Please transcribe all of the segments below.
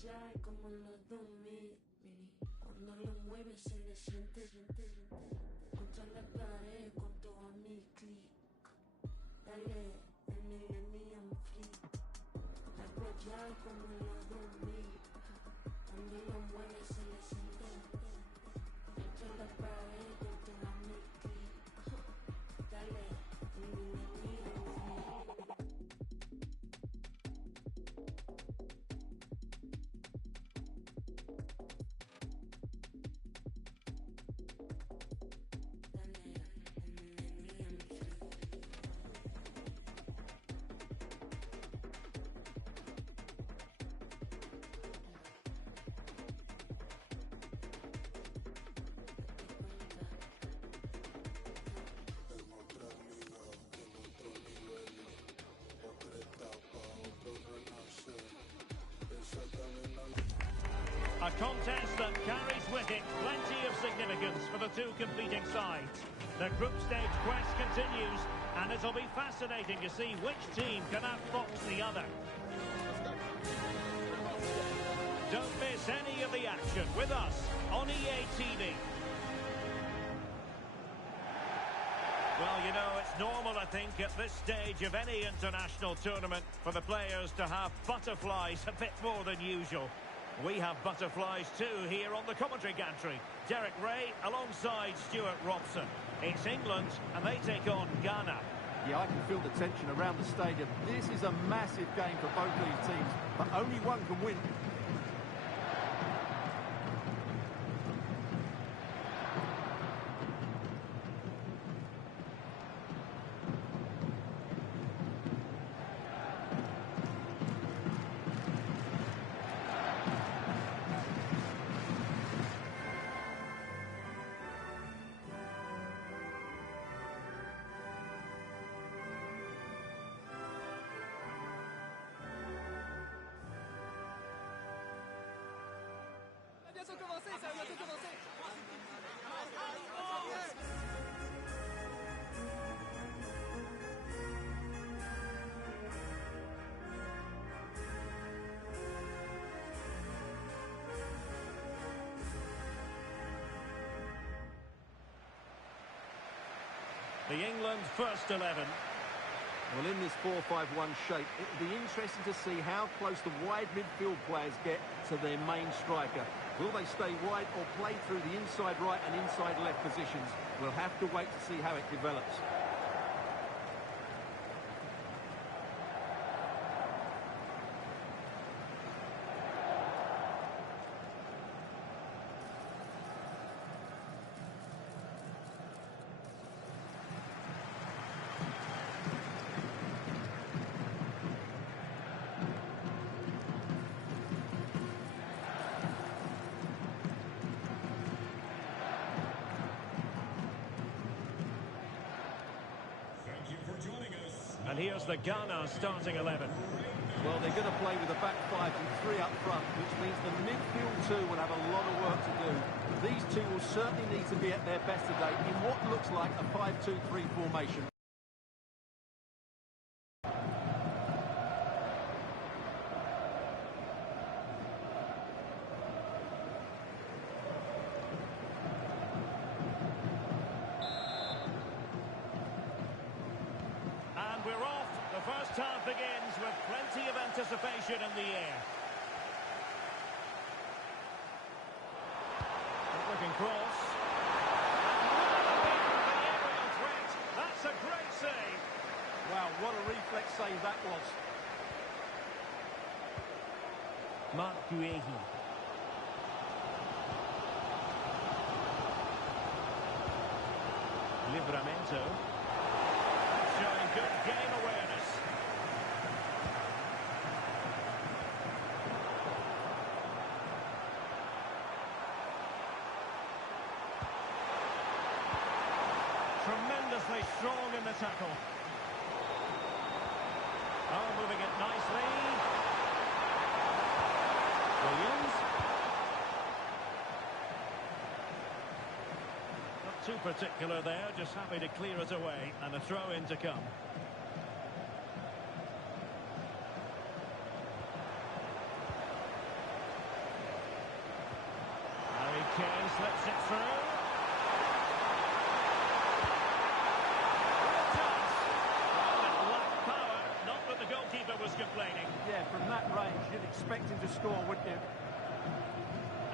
allá como en los 2000. Cuando lo mueve se le siente contra la pared con todo mi clic. Dale, el Millennium Fleet. Algo allá como en los 2000. Cuando lo mueve se le siente contra la pared con todo mi clic. Dale, el Millennium Fleet. A contest that carries with it plenty of significance for the two competing sides. The group stage quest continues, and it'll be fascinating to see which team can outfox the other. Don't miss any of the action with us on EA TV. Well, you know, it's normal, I think, at this stage of any international tournament for the players to have butterflies a bit more than usual. We have butterflies too here on the commentary gantry. Derek Ray alongside Stuart Robson. It's England and they take on Ghana. Yeah, I can feel the tension around the stadium. This is a massive game for both these teams, but only one can win. bientôt commencer, ça va bientôt commencer. The England first 11. Well, in this 4-5-1 shape, it'll be interesting to see how close the wide midfield players get to their main striker. Will they stay wide or play through the inside right and inside left positions? We'll have to wait to see how it develops. And here's the Ghana starting 11. Well, they're going to play with a back five and three up front, which means the midfield two will have a lot of work to do. These two will certainly need to be at their best today in what looks like a 5-2-3 formation. And we're off. The first half begins with plenty of anticipation in the air. Looking cross. The aerial threat. That's a great save. Wow, what a reflex save that was. Mark Guehi. Livramento. Showing good game awareness. Tremendously strong in the tackle. Oh, moving it nicely. Williams. Not too particular there, just happy to clear it away, and a throw in to come. Kane slips it through. Real chance. Well, it lacked power. Not that the goalkeeper was complaining. Yeah, from that range, you'd expect him to score, wouldn't you?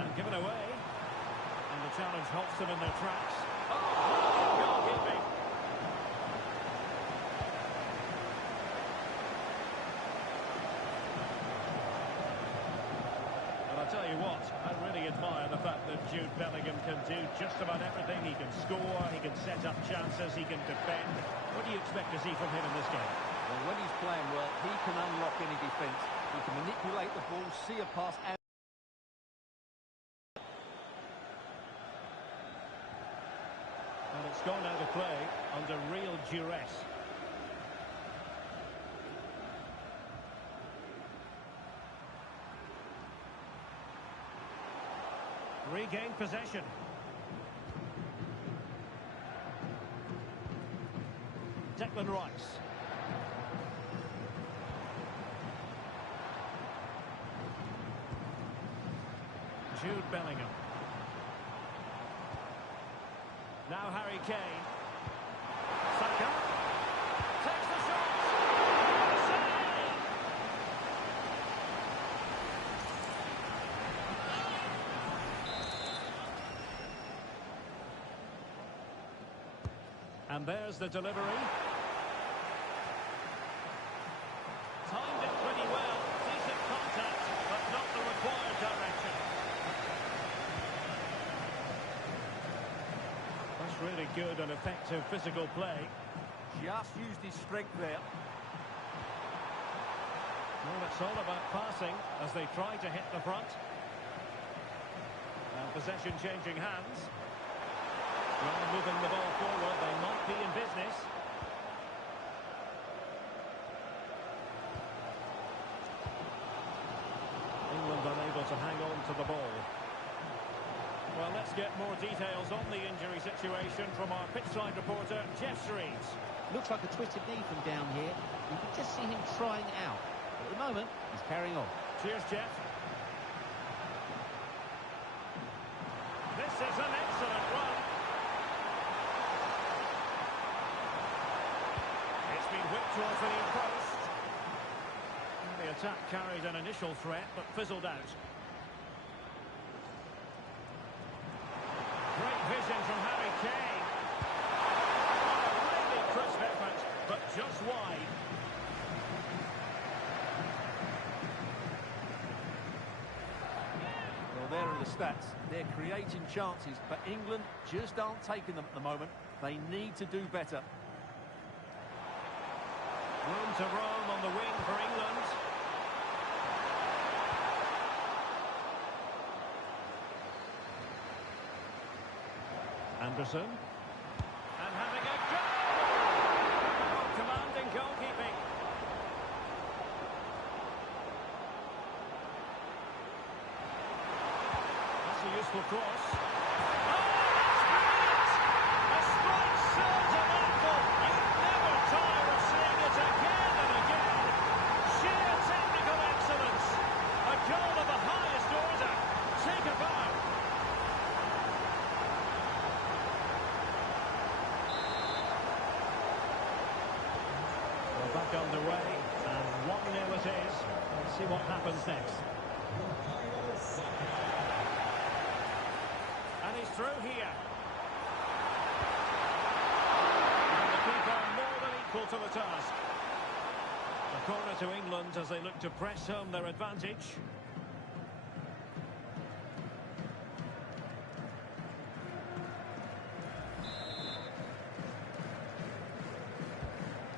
And given away. And the challenge halts them in their tracks. Oh, brilliant goalkeeping. And I'll tell you what, I really admire the fact that Jude Bellingham can do just about everything. He can score, he can set up chances, he can defend. What do you expect to see from him in this game? Well, when he's playing well, he can unlock any defence. He can manipulate the ball, see a pass out. And it's gone out of play under real duress. Regain possession. Declan Rice. Jude Bellingham. Now Harry Kane. Saka. Takes the shot. Save! And there's the delivery. Timed it pretty well. Decent contact, but not the required direction. That's really good and effective physical play. Just used his strength there. Well, it's all about passing as they try to hit the front. And possession changing hands. Well, moving the ball forward, they might be in business. England unable to hang on to the ball. Well, let's get more details on the injury situation from our pitchside reporter, Jeff Shreeds. Looks like a twisted knee from down here. You can just see him trying out. At the moment, he's carrying on. Cheers, Jeff. This is an excellent run. It's been whipped towards the near post. The attack carried an initial threat, but fizzled out. Great vision from Harry Kane. A really crisp effort, but just wide. Well, there are the stats. They're creating chances, but England just aren't taking them at the moment. They need to do better. Room to roam on the wing for England. Anderson. And having a go! Oh, commanding goalkeeping. That's a useful cross. Oh, that's brilliant! A strike so delightful. You never tire of seeing it again and again. Sheer technical excellence. A goal of the highest order. Take a bow. Back underway, and 1-0 it is. Let's see what happens next. And he's through here. And the keeper more than equal to the task. A corner to England as they look to press home their advantage.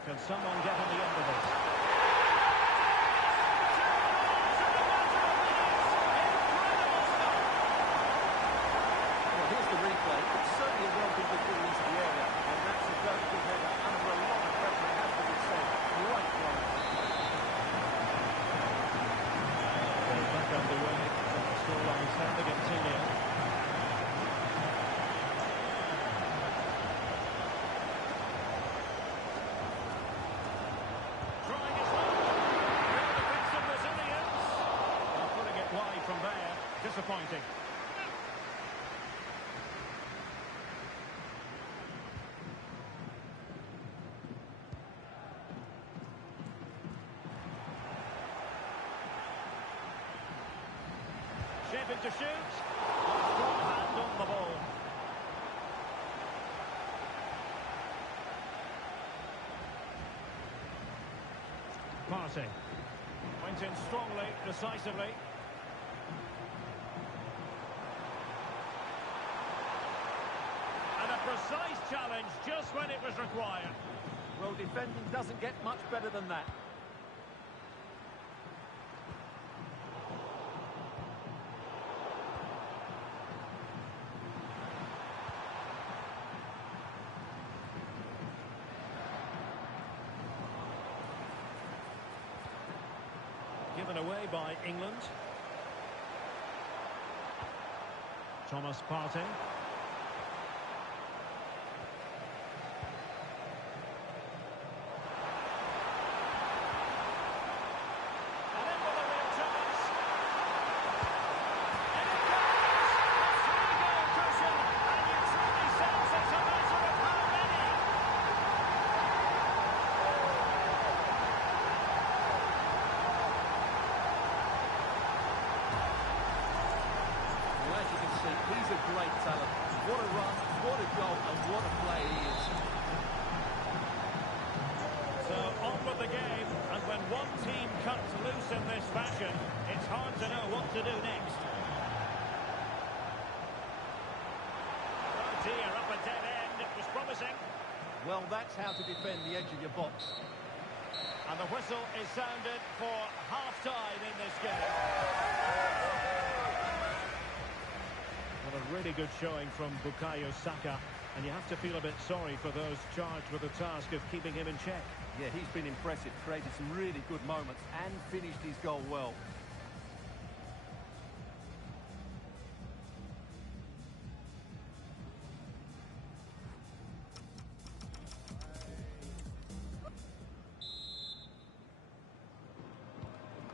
Can someone get on the end of it? Well, here's the replay. It's certainly a welcome ball into the area, and that's a very good header under a lot of pressure, it has to be said. Great goal. Well, back underway. The scoreline standing at 2-0. Disappointing. going to shoot. Strong hand on the ball. Partey. Went in strongly, decisively. And a precise challenge just when it was required. Well, defending doesn't get much better than that. Given away by England. Thomas Partey. And in with a real chance. In it goes! A three-goal cushion, and you truly sense it's a matter of how many. Well, as you can see, he's a great talent. What a run, what a goal, and what a play he is. So on with the game, and when one team cuts loose in this fashion, it's hard to know what to do next. Oh dear, up a dead end, it was promising. Well, that's how to defend the edge of your box. And the whistle is sounded for half-time in this game. Well, a really good showing from Bukayo Saka, and you have to feel a bit sorry for those charged with the task of keeping him in check. Yeah, he's been impressive, created some really good moments and finished his goal well.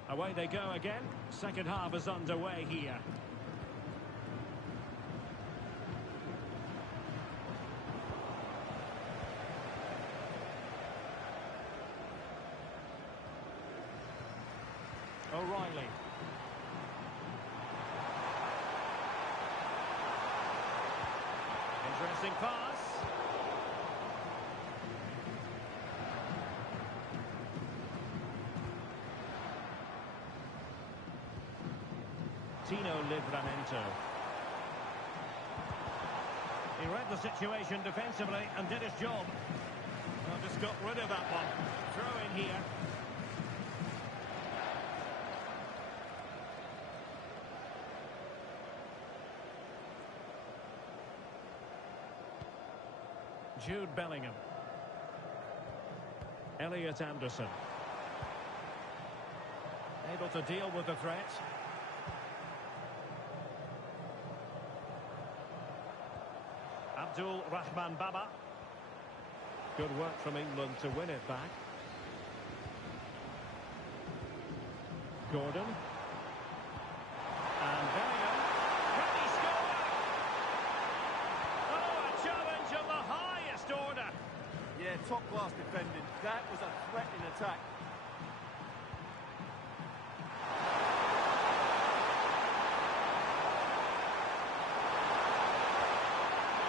Away they go again. Second half is underway here. O'Reilly. Interesting pass. Tino Livramento. He read the situation defensively and did his job. Well, just got rid of that one. Throw in here. Jude Bellingham. Elliot Anderson. Able to deal with the threat. Abdul Rahman Baba. Good work from England to win it back. Gordon. And Bellingham. Can he score? Oh, a challenge of the highest order. Yeah, top-class defending. That was a threatening attack.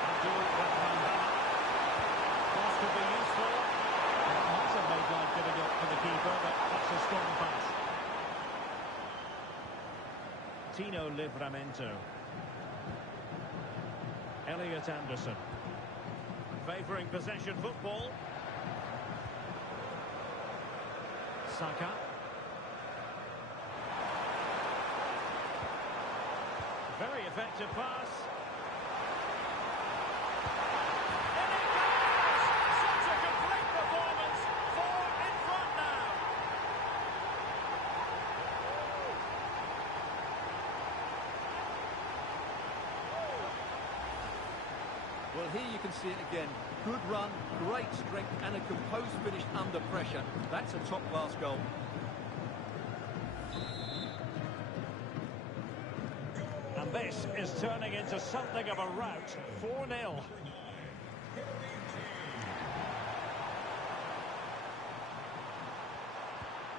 Abdul Rahman Baba. Cross could be useful. It might have made life difficult for the keeper, but that's a strong pass. Tino Livramento. Elliot Anderson. Favouring possession football. Saka. Very effective pass. And it goes! Such a complete performance. 4 in front now. Well, here you can see it again. Good run, great strength, and a composed finish under pressure. That's a top-class goal. And this is turning into something of a rout. 4-0.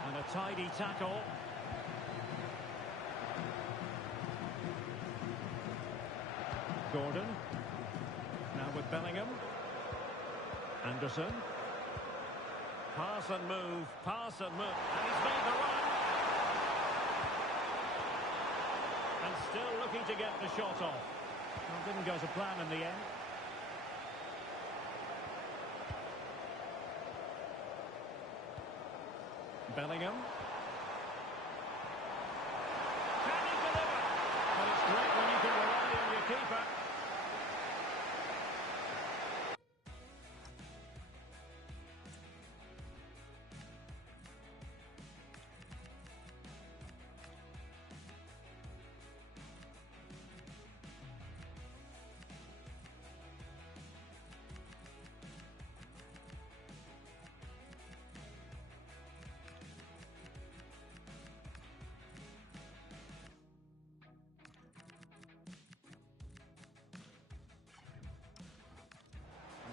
And a tidy tackle. Gordon. Now with Bellingham. Anderson. Pass and move, pass and move. And he's made the run. And still looking to get the shot off. Well, didn't go to plan in the end. Bellingham. Can he deliver? Well, it's great when you can rely on your keeper.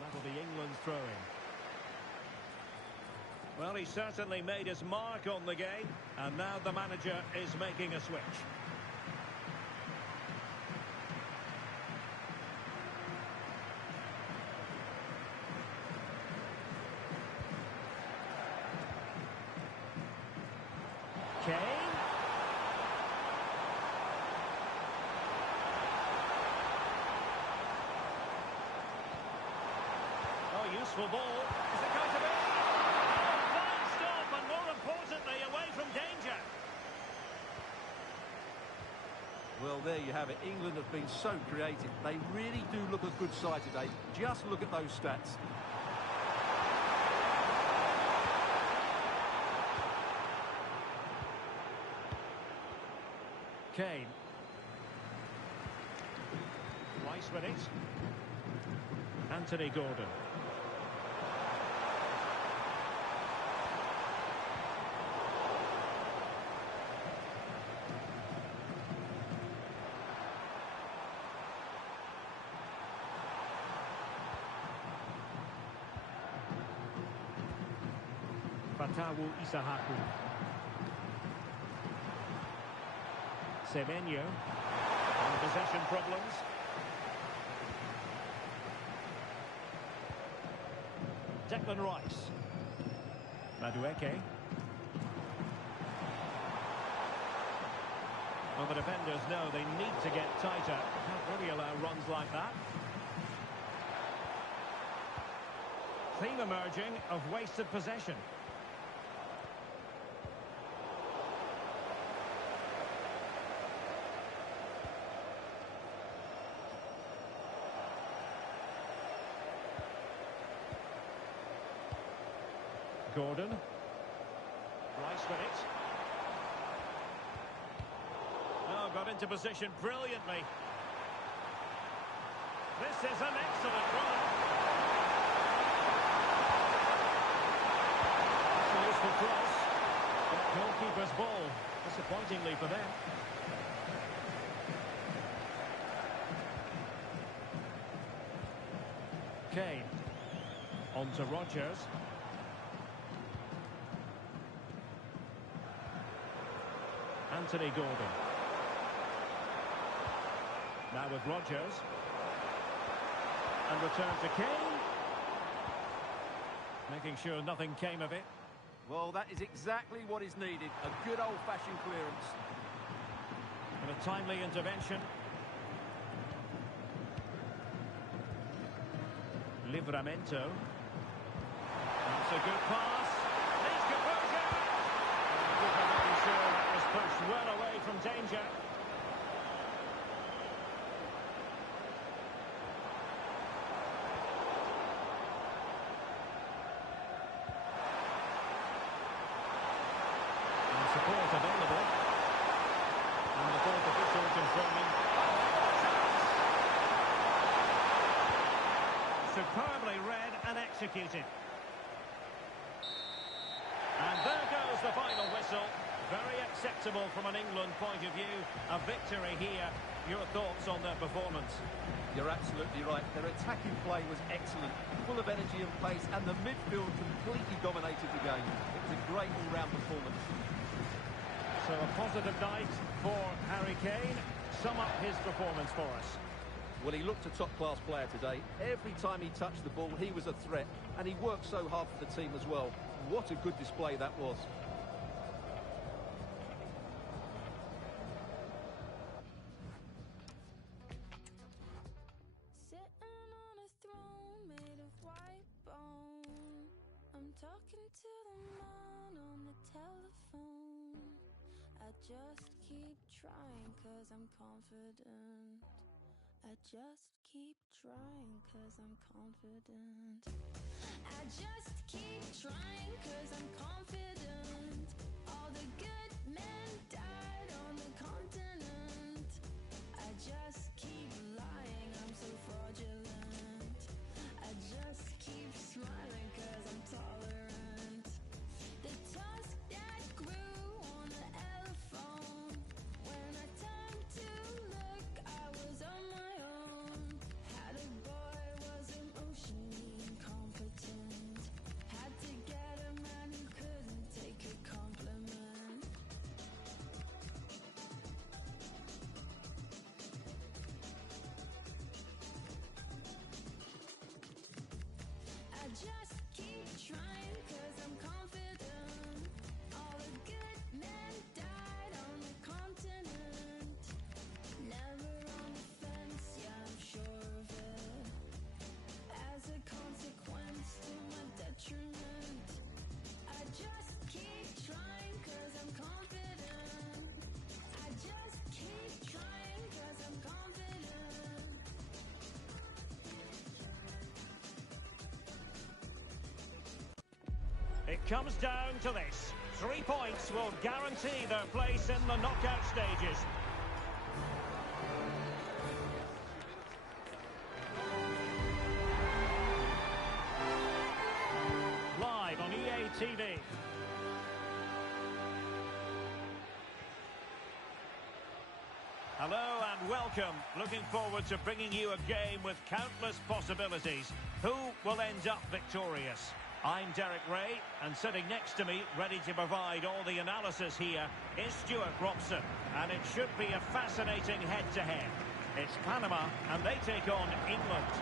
That'll be England's throw-in. Well, he certainly made his mark on the game, and now the manager is making a switch. Kane. Useful ball. Is it going to be? Oh, fine stop, and more importantly, away from danger. Well, there you have it. England have been so creative. They really do look a good side today. Just look at those stats. Kane. Rice with it. Anthony Gordon. Fatawu Isahaku. Semenyo. Possession problems. Declan Rice. Madueke. Well, the defenders know they need to get tighter. Can't really allow runs like that. Theme emerging of wasted possession. Gordon. Rice with it. Oh, got into position brilliantly. This is an excellent run. That's a useful cross. But goalkeeper's ball, disappointingly for them. Kane. On to Rodgers. Anthony Gordon. Now with Rodgers. And return to Kane. Making sure nothing came of it. Well, that is exactly what is needed. A good old-fashioned clearance. And a timely intervention. Livramento. That's a good pass. Needs conversion. Making sure that was pushed well away from danger. And support available. And the fourth official confirming. Superbly read and executed. And there goes the final whistle. Very acceptable from an England point of view. A victory here. Your thoughts on their performance? You're absolutely right. Their attacking play was excellent, full of energy and pace, and the midfield completely dominated the game. It was a great all-round performance. So a positive night for Harry Kane. Sum up his performance for us. Well, he looked a top-class player today. Every time he touched the ball, he was a threat, and he worked so hard for the team as well. What a good display that was. Sitting on a throne made of white bone. I'm talking to the man on the telephone. I just keep trying 'cause I'm confident. I just keep trying 'cause I'm confident. I just keep trying 'cause I'm confident. All the good men died on the continent. I just keep lying, I'm so fraudulent. I just keep smiling 'cause I'm tolerant. The tusk that grew on the elephant. When I turned to look, I was on my own. Had a boy, was emotionally incompetent. Had to get a man who couldn't take a compliment. I just keep trying 'cause I'm confident. All the good men died on the continent. Never on the fence, yeah, I'm sure of it. As a consequence to my detriment. I just keep trying 'cause I'm confident. I just keep trying 'cause I'm confident. It comes down to this. 3 points will guarantee their place in the knockout stages. Live on EA TV. Hello and welcome. Looking forward to bringing you a game with countless possibilities. Who will end up victorious? I'm Derek Ray, and sitting next to me, ready to provide all the analysis here, is Stuart Robson. And it should be a fascinating head-to-head. It's Panama, and they take on England.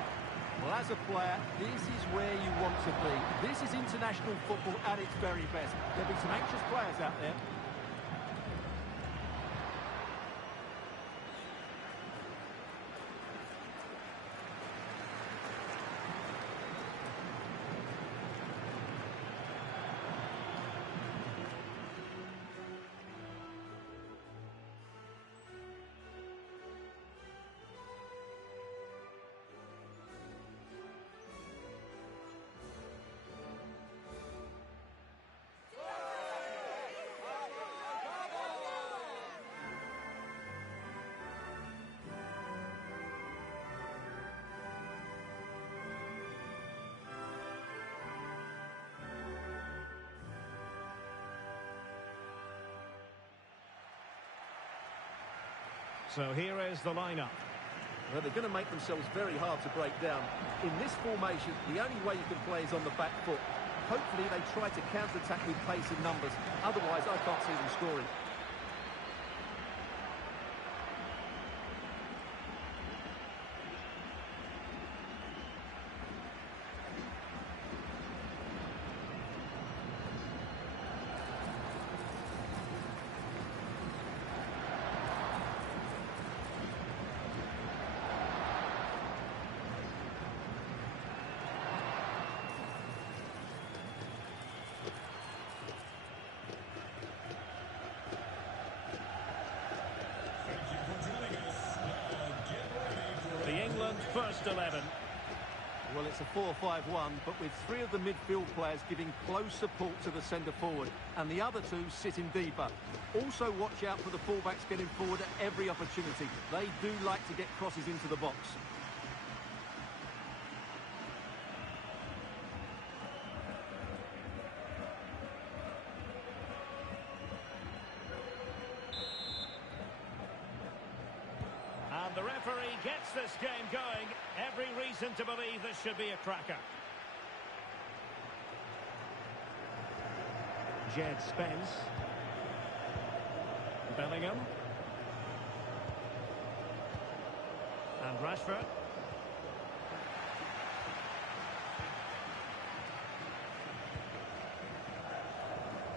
Well, as a player, this is where you want to be. This is international football at its very best. There'll be some anxious players out there. So here is the lineup. Well, they're going to make themselves very hard to break down. In this formation, the only way you can play is on the back foot. Hopefully they try to counter-attack with pace and numbers. Otherwise, I can't see them scoring. The England first 11. Well, it's a 4-5-1, but with 3 of the midfield players giving close support to the centre forward, and the other 2 sitting deeper. Also watch out for the fullbacks getting forward at every opportunity. They do like to get crosses into the box. And the referee gets this game going. Every reason to believe this should be a cracker. Jed Spence. Bellingham. And Rashford.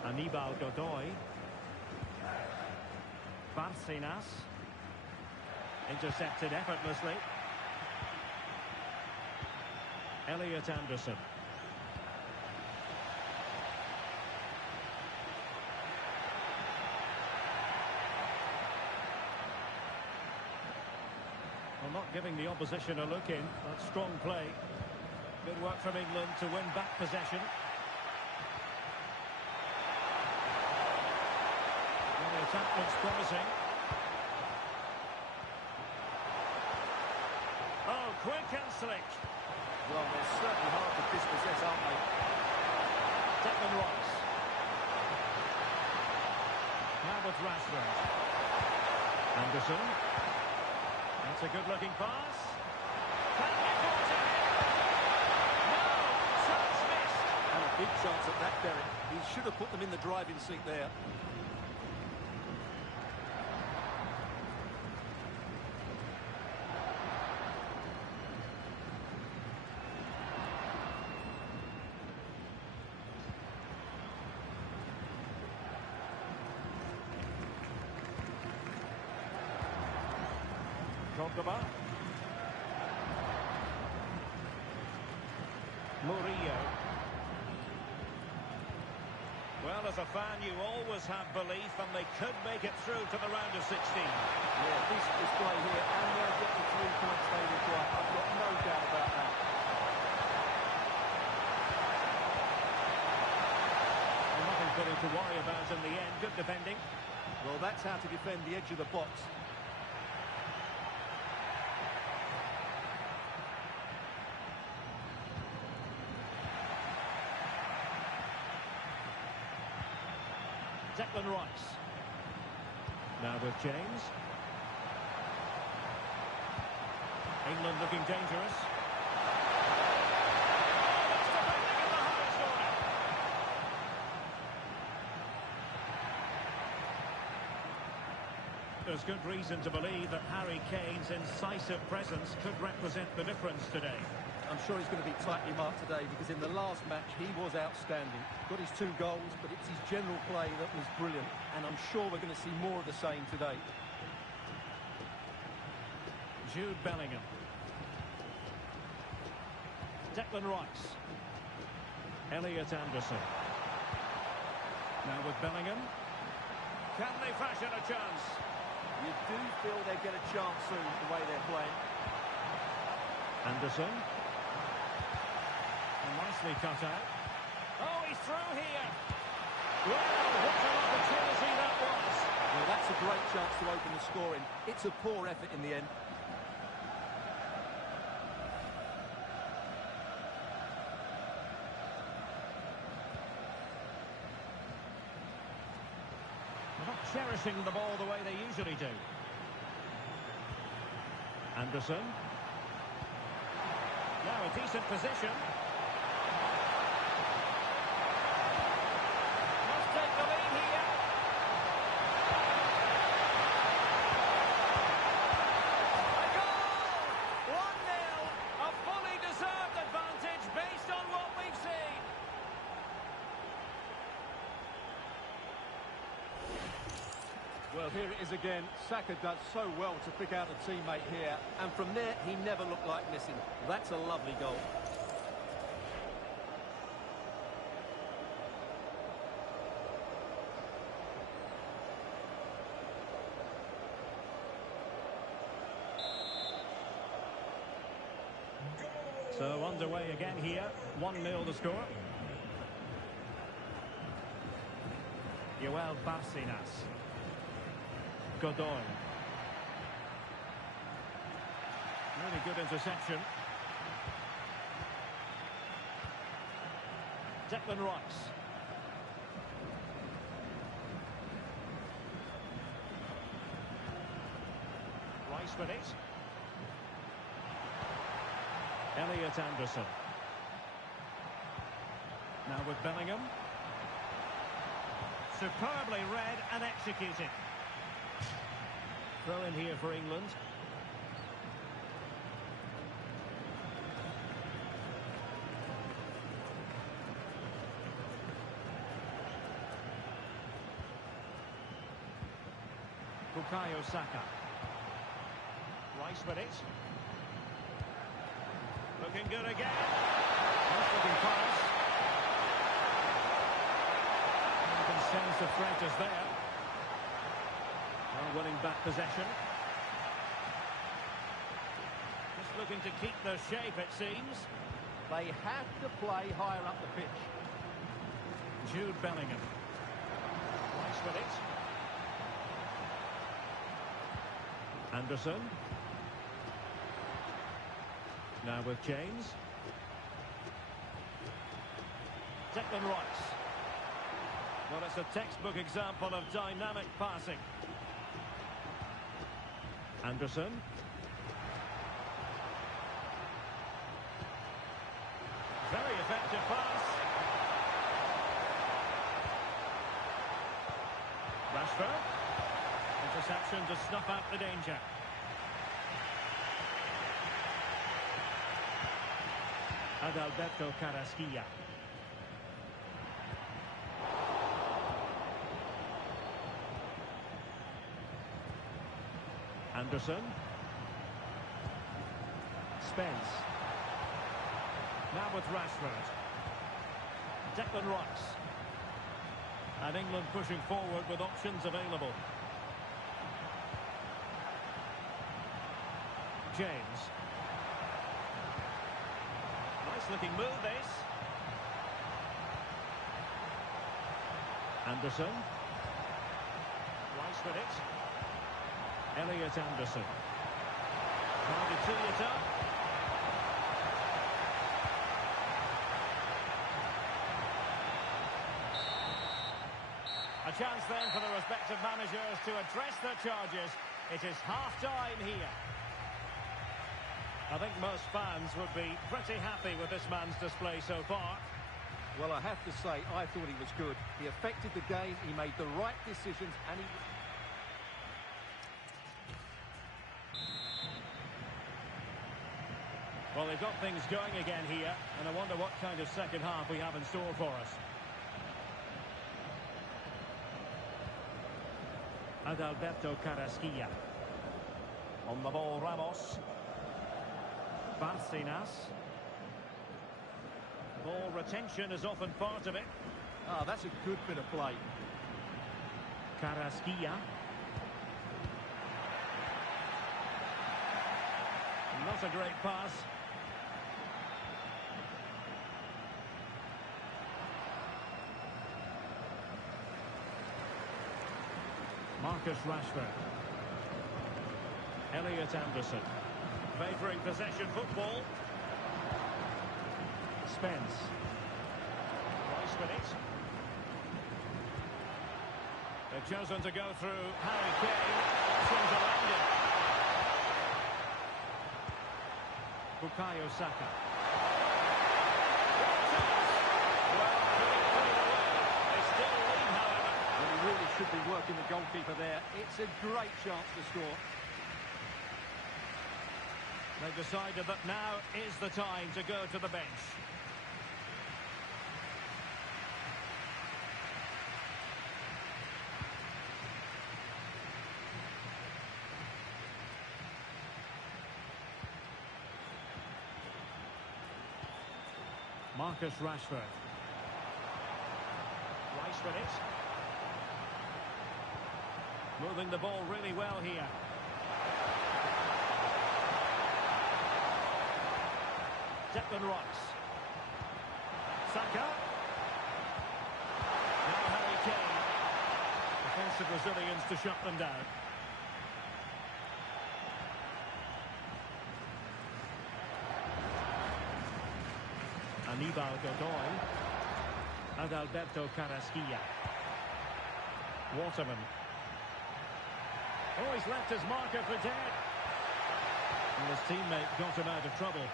Anibal Godoy. Barcenas. Intercepted effortlessly. Elliot Anderson. Well, not giving the opposition a look in. That's strong play. Good work from England to win back possession. Well, the attack looks promising. Oh, quick and slick. Well, they're certainly hard to dispossess, aren't they? Declan Rice. Now with Rashford. Anderson. That's a good-looking pass. Can be brought ahead. No, chance missed. And a big chance at that, Derek. He should have put them in the driving seat there. Cordoba. Murillo. Well, as a fan, you always have belief, and they could make it through to the round of 16. Yeah, decent display here, and they'll get the 3 points they require. I've got no doubt about that. Well, nothing for them to worry about in the end. Good defending. Well, that's how to defend the edge of the box. Declan Rice. Now with James. England looking dangerous. Oh, that's defending in the highest order. There's good reason to believe that Harry Kane's incisive presence could represent the difference today. I'm sure he's going to be tightly marked today because in the last match he was outstanding. Got his 2 goals, but it's his general play that was brilliant. And I'm sure we're going to see more of the same today. Jude Bellingham. Declan Rice. Elliot Anderson. Now with Bellingham. Can they fashion a chance? You do feel they get a chance soon the way they're playing. Anderson. And nicely cut out. Oh, he's through here. Well, what an opportunity that was. Well, that's a great chance to open the scoring. It's a poor effort in the end. They're not cherishing the ball the way they usually do. Anderson. Now a decent position. Must take the lead here. A goal! 1-0. A fully deserved advantage based on what we've seen. Well, here it is again. Saka does so well to pick out a teammate here. And from there, he never looked like missing. That's a lovely goal. So underway again here. 1-0 the score. Joel Barcenas. Godoy. Really good interception. Declan Rice. Rice with it. Elliot Anderson. Now with Bellingham. Superbly read and executed. Throw in here for England. Bukayo Saka. Rice with it. Looking good again. Nice looking pass. You can sense the threat is there. Well, winning back possession. Just looking to keep their shape, it seems. They have to play higher up the pitch. Jude Bellingham. Rice with it. Anderson. Now with James. Declan Rice. Well, it's a textbook example of dynamic passing. Anderson. Very effective pass. Rashford. Interception to snuff out the danger. Adalberto Carrasquilla. Anderson. Spence. Now with Rashford. Declan Rice. And England pushing forward with options available. James. Nice looking move this. Anderson. Rice with it. Elliot Anderson. Target to the attack. A chance then for the respective managers to address their charges. It is half-time here. I think most fans would be pretty happy with this man's display so far. Well, I have to say, I thought he was good. He affected the game, he made the right decisions, and he... Well, they've got things going again here, and I wonder what kind of second half we have in store for us. Adalberto Carrasquilla. On the ball, Ramos. Barcenas. Ball retention is often part of it. Ah, that's a good bit of play. Carrasquilla. Not a great pass. Marcus Rashford. Elliot Anderson. Favouring possession football. Spence. Rice with it. They've chosen to go through Harry Kane. Seems around it. Bukayo Saka. Well, putting it away. They still lead, however. Well, he really should be working the goalkeeper there. It's a great chance to score. They've decided that now is the time to go to the bench. Marcus Rashford. Rice with it. Moving the ball really well here. Declan Rice. Saka. Now Harry Kane. Defensive Brazilians to shut them down. Aníbal Godoy. Adalberto Carrasquilla. Waterman. Oh, he's left his marker for dead. And his teammate got him out of trouble.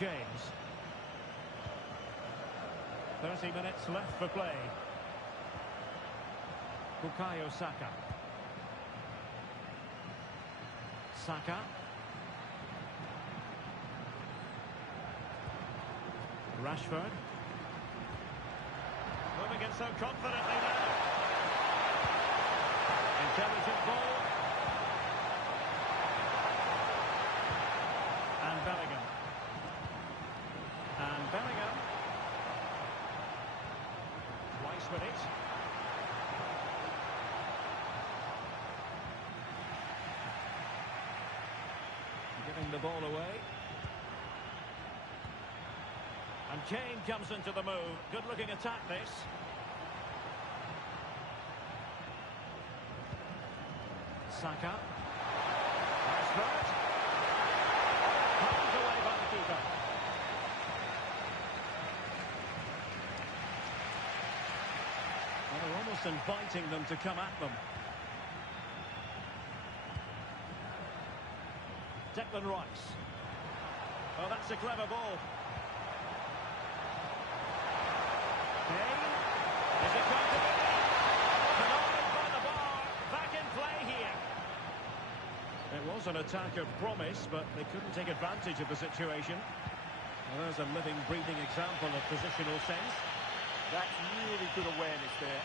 James. 30 minutes left for play. Bukayo Saka. Saka. Rashford. Moving it so confidently now. Intelligent ball. And Bellingham. And Bellingham. Twice with it. Giving the ball away. And Kane comes into the move. Good-looking attack, this. Saka. Rashford. Pulled away by the keeper. Well, they're almost inviting them to come at them. Declan Rice. Oh, that's a clever ball. Kane. Is it going to be? Phenomenal by the bar. Back in play here. It was an attack of promise, but they couldn't take advantage of the situation. Well, there's a living, breathing example of positional sense. That's really good awareness there.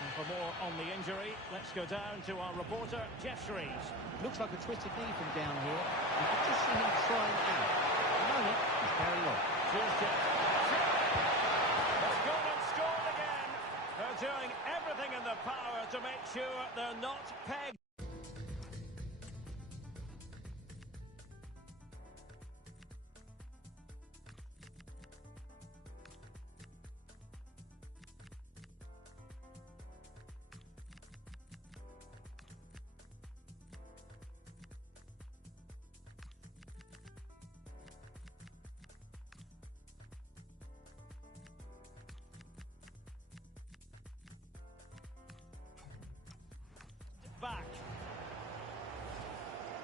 And for more on the injury, let's go down to our reporter, Jeff Shreves. Looks like a twisted knee from down here. You can just see him trying out. At the moment, he's carrying on. Cheers, Jeff. It's gone and scored again. They're doing everything in their power to make sure they're not pegged. Back.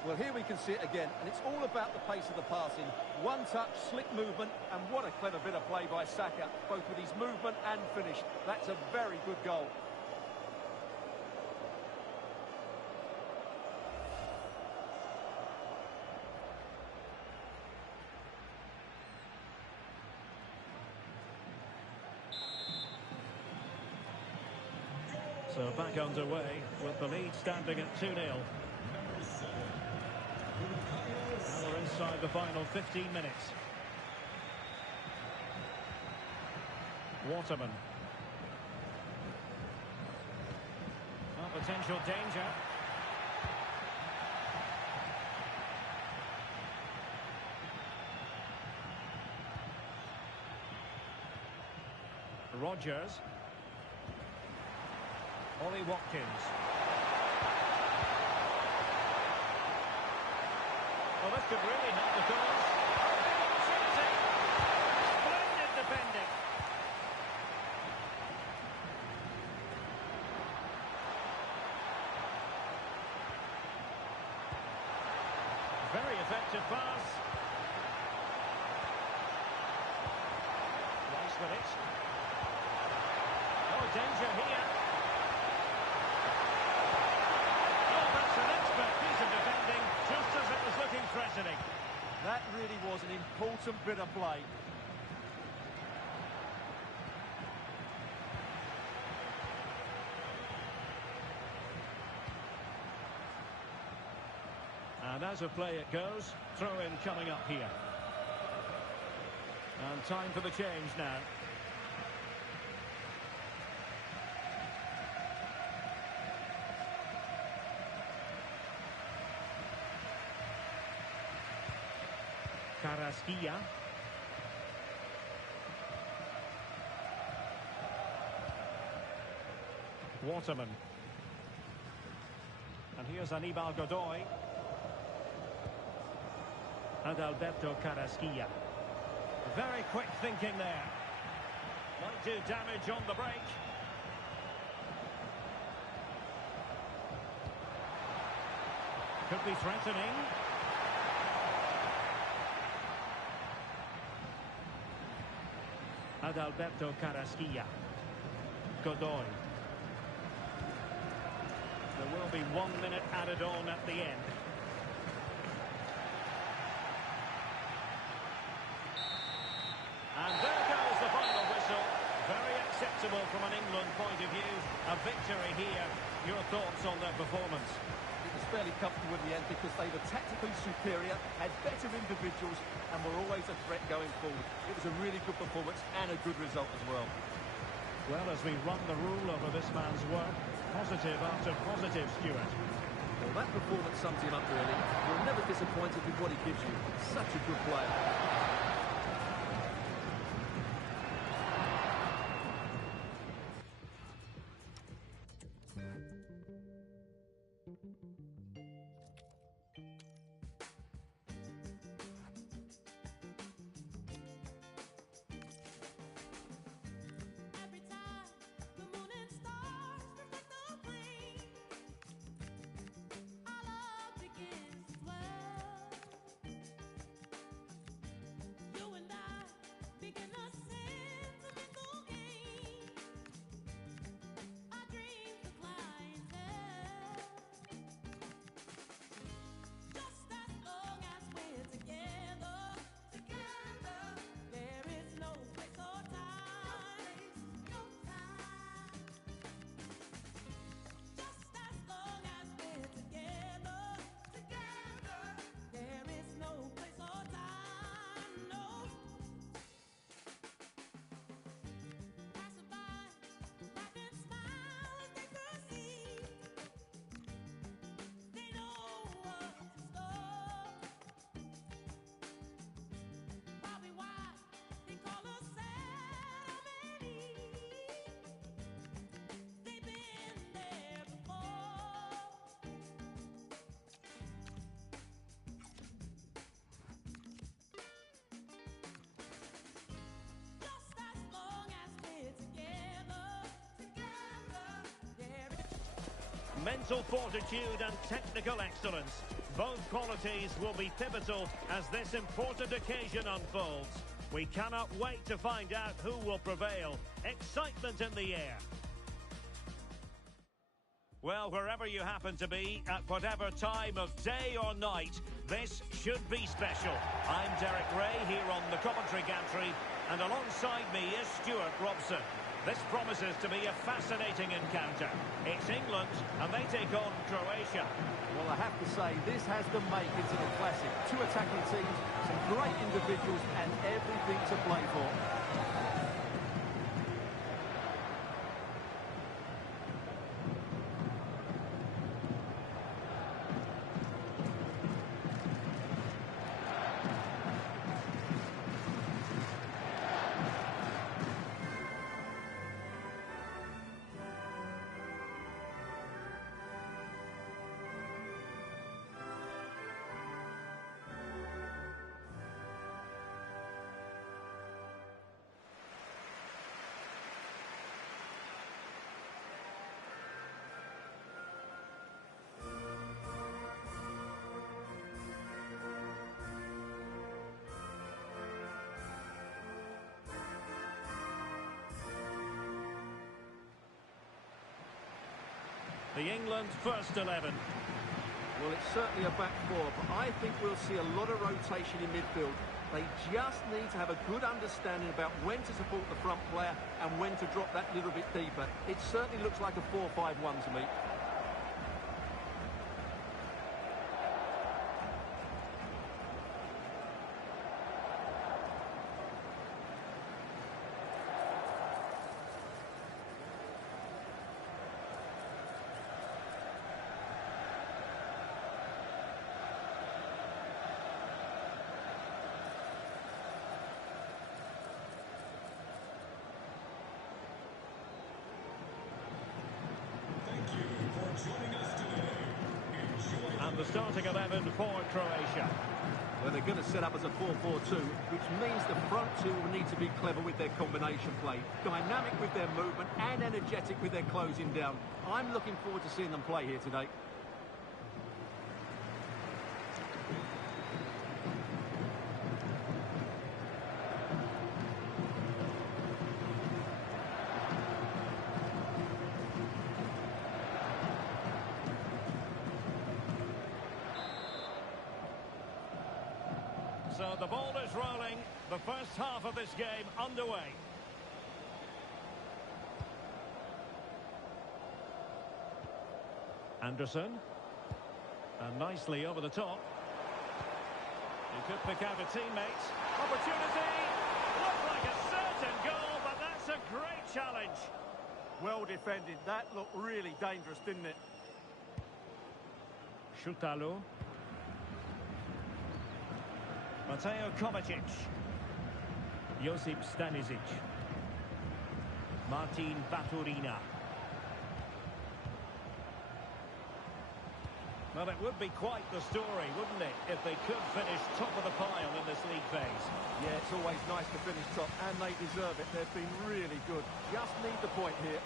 Well, here we can see it again, and it's all about the pace of the passing. One touch, slick movement, and what a clever bit of play by Saka, both with his movement and finish. That's a very good goal. So back underway with the lead standing at 2-0. Now we're inside the final 15 minutes. Waterman. Well, potential danger. Rodgers. Ollie Watkins. Well, this could really help the cause. Splendid defending. Very effective pass. Rice with it. Oh, danger here. Defending just as it was looking threatening. That really was an important bit of play. And as a play it goes, throw-in coming up here. And time for the change now. Carrasquilla. Waterman. And here's Aníbal Godoy. And Alberto Carrasquilla. Very quick thinking there. Might do damage on the break. Could be threatening. Adalberto Carrasquilla. Godoy. There will be 1 minute added on at the end. And there goes the final whistle. Very acceptable. possible from an England point of view. A victory here. Your thoughts on their performance? It was fairly comfortable in the end because they were tactically superior, had better individuals, and were always a threat going forward. It was a really good performance and a good result as well. Well, as we run the rule over this man's work, positive after positive, Stuart. Well, that performance sums him up, really. You're never disappointed with what he gives you. Such a good player. Every time the moon and stars reflect the flame, our love begins to swell. You and I begin a sentimental game. Our dreams to clientele. Just as long as we're together, there is no place or time. Just as long as we're together, there is no place or time. No. Passerby, laugh and smile as they proceed. They know what's in store. Probably why they call us Adam and Eve. They've been there before. Just as long as we're together, there is Mental fortitude and technical excellence. Both qualities will be pivotal as this important occasion unfolds. We cannot wait to find out who will prevail. Excitement in the air. Well, wherever you happen to be, at whatever time of day or night, this should be special. I'm Derek Ray here on the commentary gantry, and alongside me is Stuart Robson. This promises to be a fascinating encounter. It's England, and they take on Croatia. Well, I have to say, this has the makings of a classic. Two attacking teams, some great individuals, and everything to play for. The England first 11. Well, it's certainly a back four, but I think we'll see a lot of rotation in midfield. They just need to have a good understanding about when to support the front player and when to drop that little bit deeper. It certainly looks like a 4-5-1 to me. And the starting 11 for Croatia. Well, they're going to set up as a 4-4-2, which means the front two will need to be clever with their combination play, dynamic with their movement and energetic with their closing down. I'm looking forward to seeing them play here today. So the ball is rolling. The first half of this game underway. Anderson. And nicely over the top. He could pick out a teammate. Opportunity! Looked like a certain goal, but that's a great challenge. Well defended. That looked really dangerous, didn't it? Šutalo. Mateo Kovacic. Josip Stanisic. Martin Baturina. Well, it would be quite the story, wouldn't it, if they could finish top of the pile in this league phase. Yeah, it's always nice to finish top, and they deserve it. They've been really good. Just need the point here.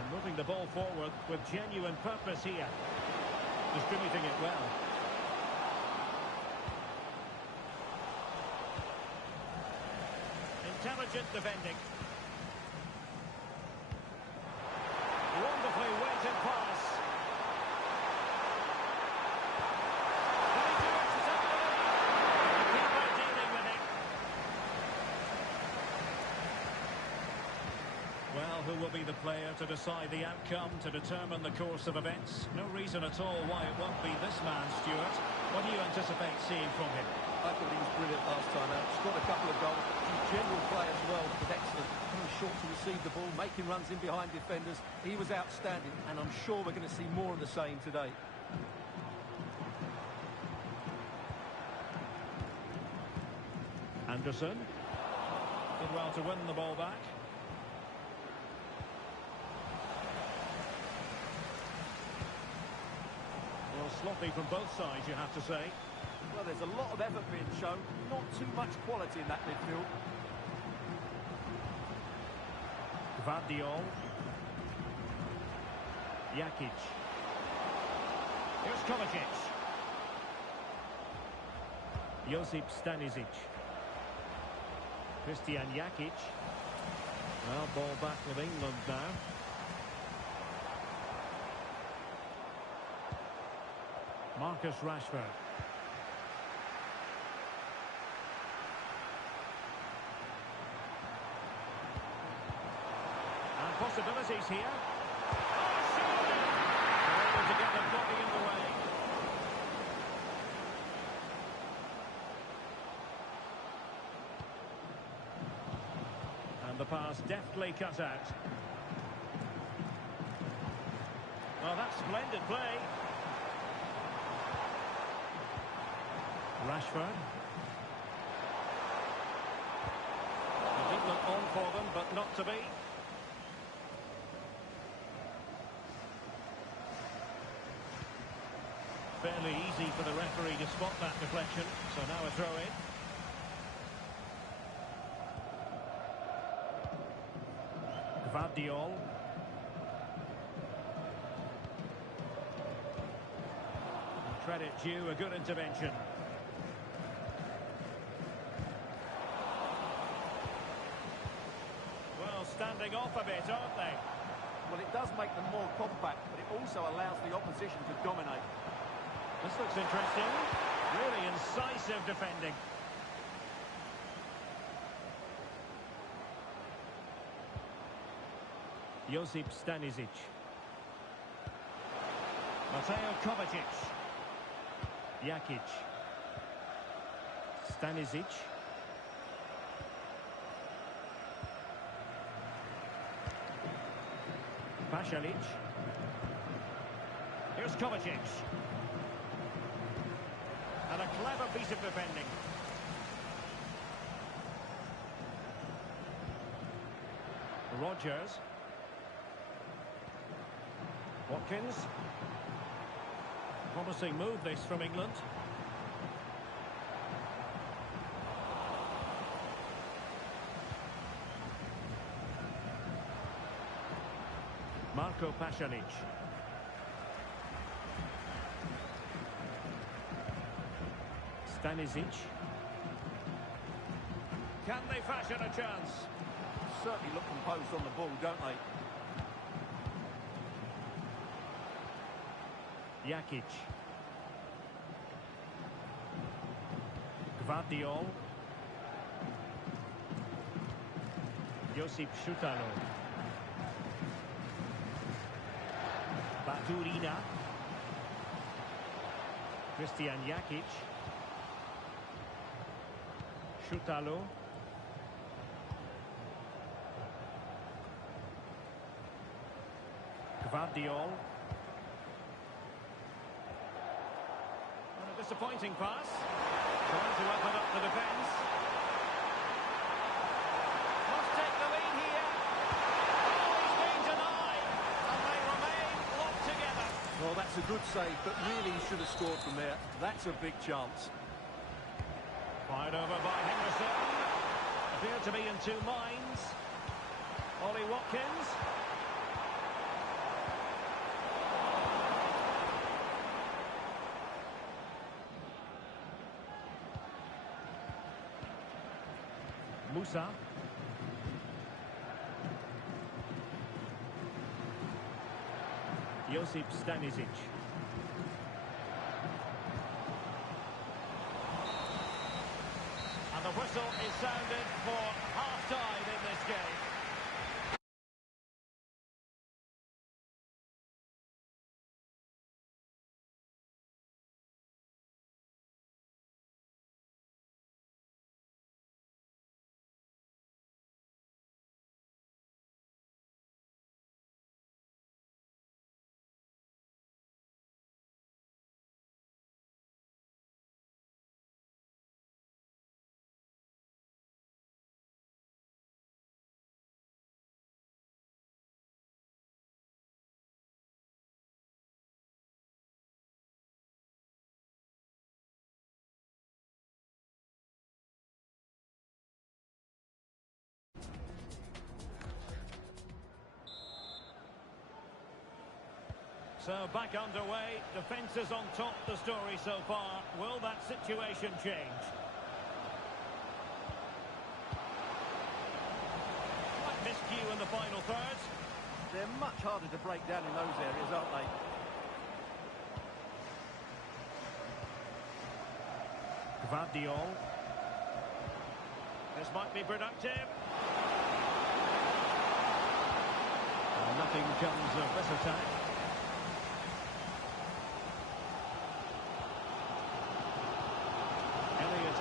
And moving the ball forward with genuine purpose here. Distributing it well. Intelligent defending. Wonderfully weighted pass. Will he do it to somebody? The keeper dealing with it. Well, who will be the player to decide the outcome, to determine the course of events? No reason at all why it won't be this man, Stuart. What do you anticipate seeing from him? I thought he was brilliant last time out. Scored a couple of goals. His general play as well was excellent. He was short to receive the ball, making runs in behind defenders. He was outstanding, and I'm sure we're going to see more of the same today. Anderson. Did well to win the ball back. Well, sloppy from both sides, you have to say. Well, there's a lot of effort being shown. Not too much quality in that midfield. Gvardiol. Jakic. Here's Kovacic. Josip Stanisic. Christian Jakic. Well, ball back with England now. Marcus Rashford. And possibilities here. Oh, surely! They're able to get them blocking in the way. And the pass deftly cut out. Well, that's splendid play. Rashford. It did look on for them, but not to be. Fairly easy for the referee to spot that deflection, so now a throw-in. Gvardiol. Credit due, a good intervention. Well, standing off a bit, aren't they? Well, it does make them more compact, but it also allows the opposition to dominate. This looks interesting. Really incisive defending. Josip Stanisic. Mateo Kovacic. Jakic. Stanisic. Pasalic. Here's Kovacic. And a clever piece of defending. Rodgers. Watkins. Promising move this from England. Marco Pasalic. Stanisic. Can they fashion a chance? Certainly look composed on the ball, don't they? Jakic. Gvardiol. Josip Šutalo. Baturina. Christian Jakic. Šutalo. Gvardiol. And a disappointing pass. Trying to open up the defence. Must take the lead here. Oh, he's been denied. And they remain locked together. Well, that's a good save, but really he should have scored from there. That's a big chance. Fired over by Henderson. Appear to be in two minds. Ollie Watkins. Musa. Josip Stanisic. And the whistle is sounded for half-time in this game. So back underway, defences on top the story so far. Will that situation change? Quite miscue in the final third. They're much harder to break down in those areas, aren't they? Gvardiol. This might be productive. Nothing comes of this attack.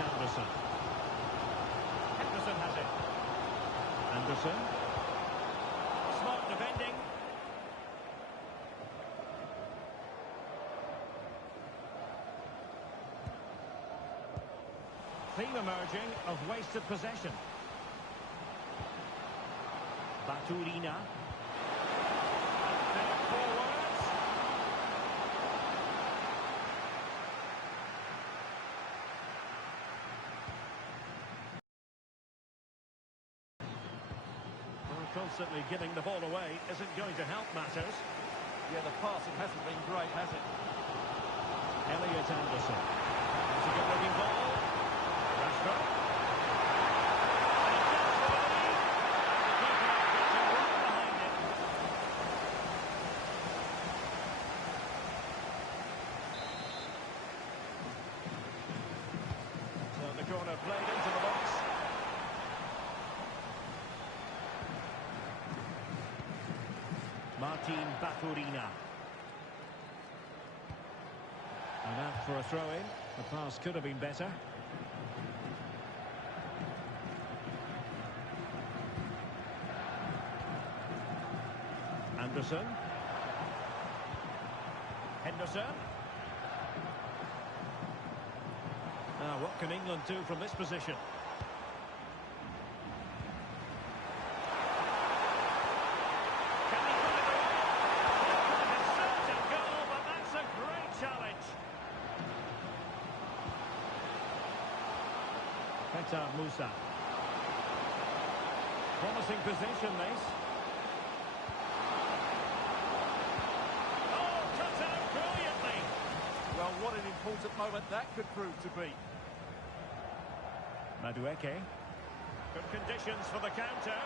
Anderson. Henderson has it. Anderson. Smart defending. Theme emerging of wasted possession. Baturina. Forwards. Constantly giving the ball away isn't going to help matters. Yeah, the passing hasn't been great, has it? Elliot Anderson. It's a good-looking ball. Rashford. And a chance for the lead. The keeper gets him right behind it. So the corner played into the box. Martin Baturina. And out for a throw-in. The pass could have been better. Anderson. Henderson. Now, what can England do from this position? Musa. Promising position, this. Oh, cut out brilliantly. Well, what an important moment that could prove to be. Madueke. Good conditions for the counter.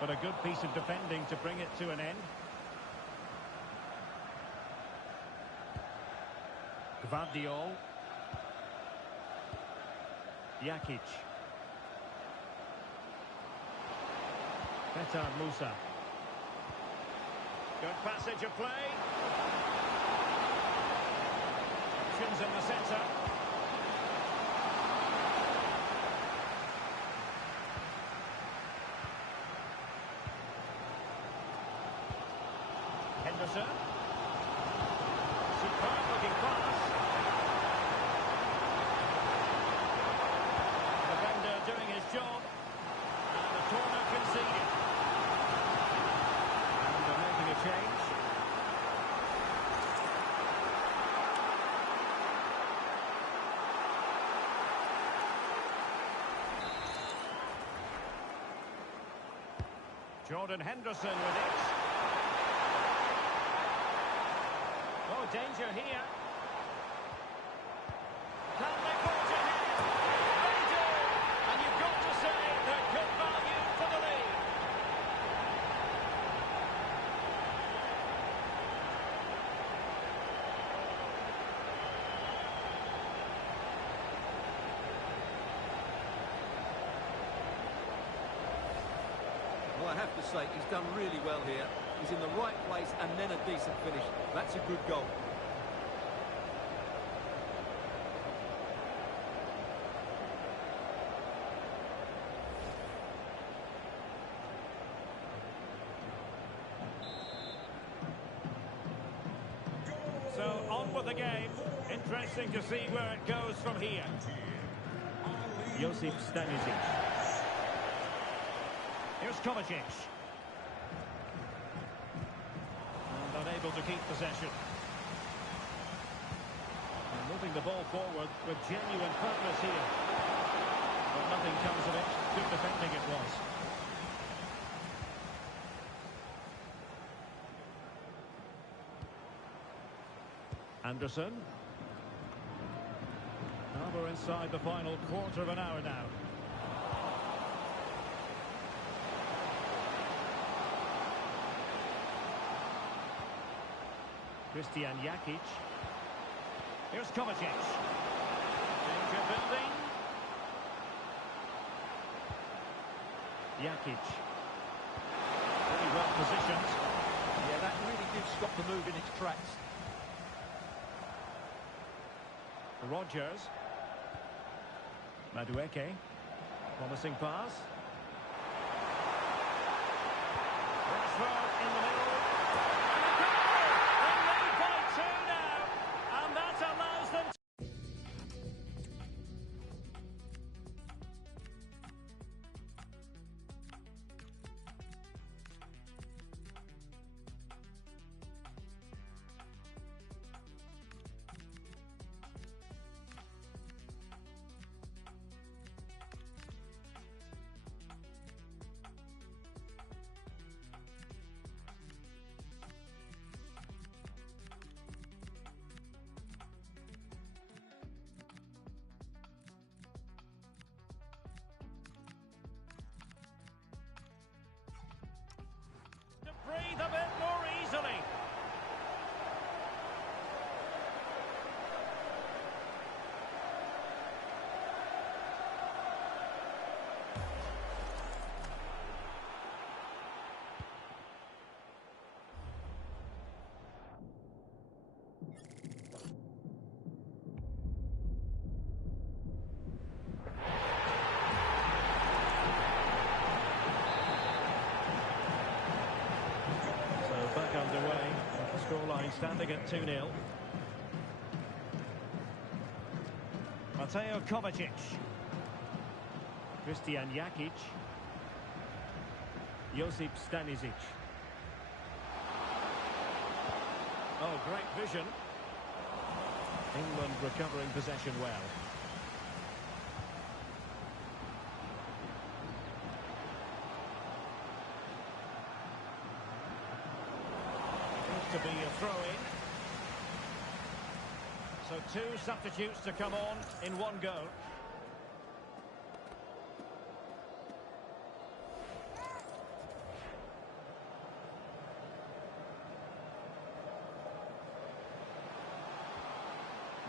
But a good piece of defending to bring it to an end. Gvardiol. Jakic. Musa. Good passage of play. Options in the centre. Henderson. Superb looking pass. Defender doing his job. And the corner conceded. And they're making a change. Jordan Henderson with it. Oh, danger here. Can they put it in? They do! And you've got to say they're good value for the lead. Well, I have to say, he's done really well here. He's in the right place and then a decent finish. That's a good goal. So, on with the game. Interesting to see where it goes from here. Josip Stanisic. Here's Kovacic. And unable to keep possession. And moving the ball forward with genuine purpose here. But nothing comes of it. Good defending it was. Anderson. Now we're inside the final quarter of an hour now. Christian Jakic. Here's Kovacic. Danger building. Jakic. Very well positioned. Yeah, that really did stop the move in its tracks. Rogers. Madueke. Promising pass. Rashford in the middle. And a goal! They lead by 2 now. And that allows them to... breathe a bit more easily. Back underway, the scoreline standing at 2-0. Mateo Kovacic. Christian Jakic. Josip Stanisic. Oh, great vision. England recovering possession well. To be a throw-in. So 2 substitutes to come on in one go.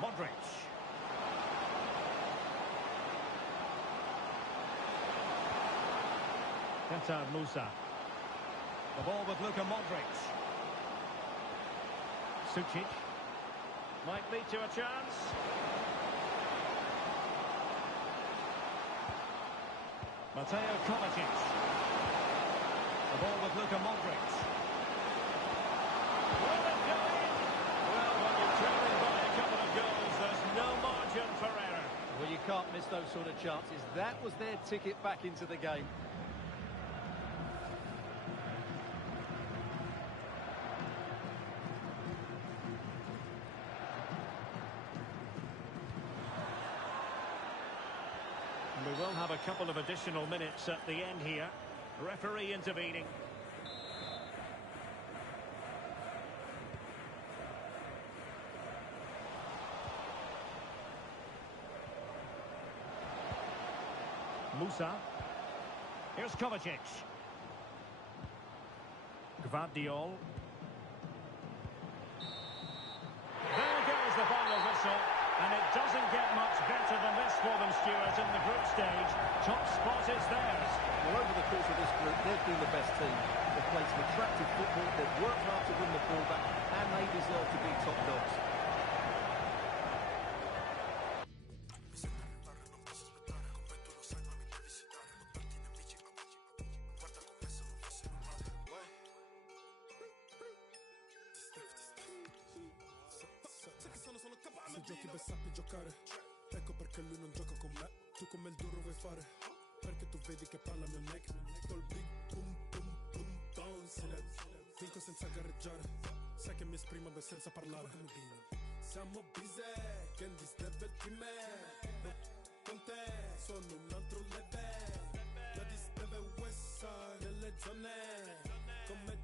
Modric. Qatar Musa. The ball with Luka Modric. Sucic. Might lead to a chance. Mateo Kovacic. The ball with Luka Modric. Will it go in? Well, when you're trailing by a couple of goals, there's no margin for error. Well, you can't miss those sort of chances. That was their ticket back into the game. We will have a couple of additional minutes at the end here. Referee intervening. Musa. Here's Kovacic. Gvardiol. There goes the final whistle. And it doesn't get much better than this for them, Stuart, in the group stage. Top spot is theirs. Well, over the course of this group, they've been the best team. They've played some attractive football, they've worked hard to win the ball back, and they deserve to be top dogs. Se giochi per sappi giocare, ecco perché lui non gioca con me. Tu come il duro vuoi fare, perché tu vedi che parla mio neck. Col big boom boom boom down select. Vinco senza gareggiare, sai che mi esprimo beh senza parlare. Siamo busy, Candy step il prime. Con te sono un altro level. La disdeve west side, nelle zone come